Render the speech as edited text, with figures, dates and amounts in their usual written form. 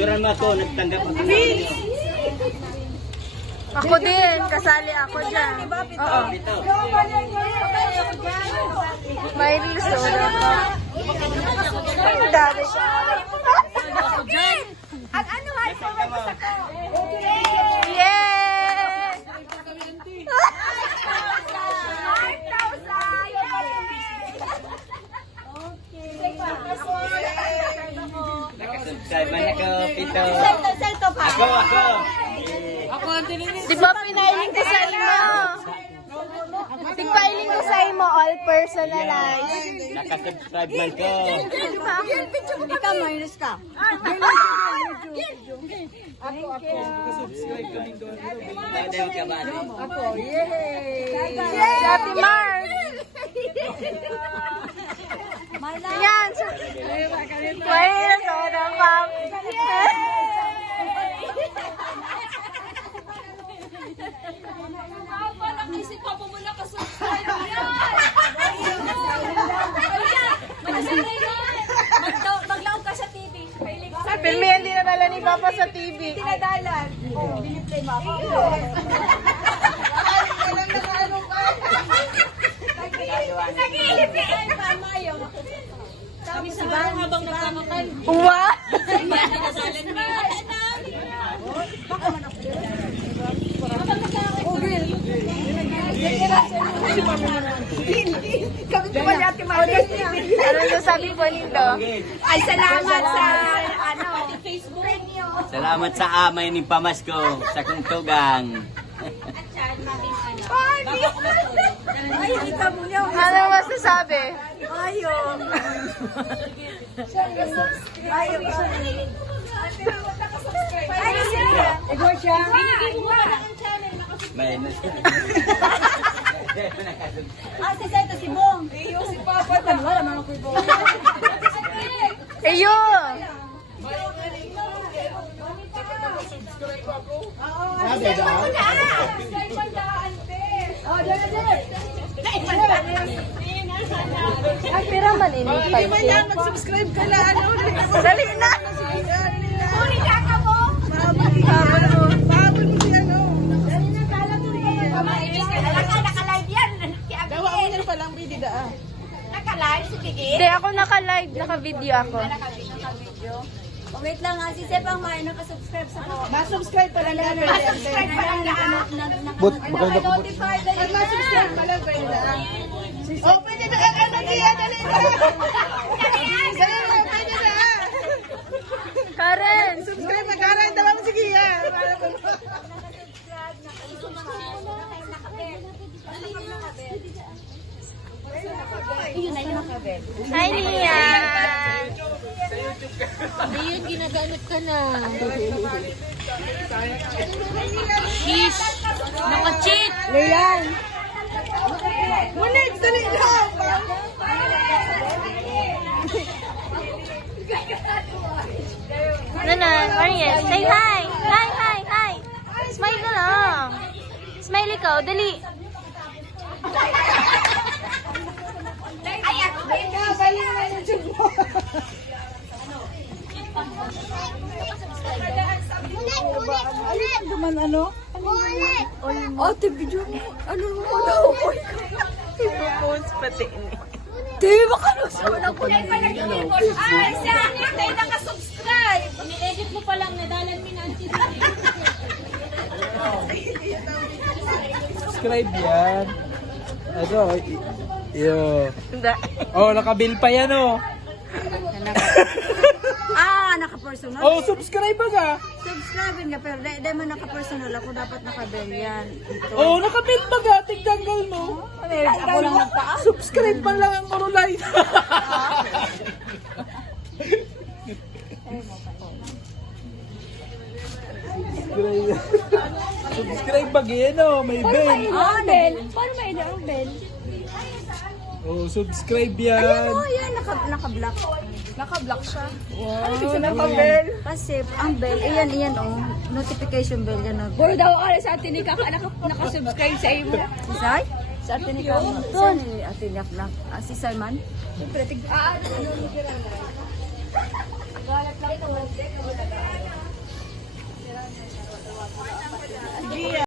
Picturean mo ako, nagtanggap ako. Ako din, kasali ako dyan. Oo. May reels doon ako. Ang dami siya. At ano ha? Yay! Nakasubscribe man ako, Pito. Ito pa. Ako. Di ba pinailing ko sa imo? Tigpailing ko sa imo, all personalized. Nakasubscribe man ko. Ikaw, minus ka. Tadaw ka ba? Ako, yay! Happy Mars! Yan! May soda pop! Nakisip pa po muna ka-subscribe. Maglaog ka sa TV. Filmihan din nadala ni Papa sa TV. Tinadalan. Biniplay mo ako. Nag-iilip ka. Ay, pamayo. Kami sa bahay habang nagkakakan. Uwa! Kami ko pa dati maulit niya. Ano yung sabi po nito? Ay, salamat sa Facebook. Salamat sa amay ni Pamasko sa kungtugang. Ay, kita mo niya. Ano masasabi? Ayaw. Ayaw. Ay, siya. Ego siya. Binigay mo ba ng channel? Minus. Ah, si Saito, si Bong. Iyo, si Papa. Wala naman ako Bong. Ayun! Ay, pira man ini. Hindi man yan, mag-subscribe ka na. Dali na! Huli ka ka mo. Pahabol mo siya, no? Naka-live yan. Dawa mo niya palang bidida, ah. Naka-live si Kiki. Hindi, ako naka-live, naka-video ako. Naka-video. Oh, wait lang ha, si Sep ang may nakasubscribe sa ko. Ma-subscribe pa lang yan. Subscribe pa lang Notify na yun. Ma-subscribe pa lang kayo na. Oh, pwede na. Dali na. Dali na, pwede na. Karen! Subscribe na. Karen, dawa mo sige yan. Hi, Lian! Ayun, ginagamit ka na. Sheesh! Naka-cheat! Lian. Munit, dali lang. Nanan, Marian, say hi! Hi, hi, hi! Smile na lang! Smile ikaw, dali! Duman ano? Oh, te video mo. Ano mo? Ipopost pati ini. Te, baka nasawa ko na ay, sa akin tayo nakasubscribe. Ni-edit mo pa lang, nadalan mi na Subscribe yan. Ano? Hindi. Oh, nakabill pa yan oh. Naka-personal. Oh, subscribe ka. Subscribe nga, pero di mo naka-personal. Ako dapat naka-bell yan. Oh, nakabill pa ka. Tigtanggal mo. Ako lang nagtaas. Subscribe pa lang ang Morolay. Subscribe ba yan oh, may bell. Bell. Paano may ang bell? Oh, subscribe yan. Oh, yan. Naka-block. Naka-block siya. Wow, naka-bell. Kasi ang bell, iyan, oh. Notification bell yan. Puro daw ka sa atin ni Kaka nakasubscribe sa imo. Si Sai? Sa atin ni Kaka. Saan ni atin ni Kaka? Si Salman? Siyempre, Galat lang ito.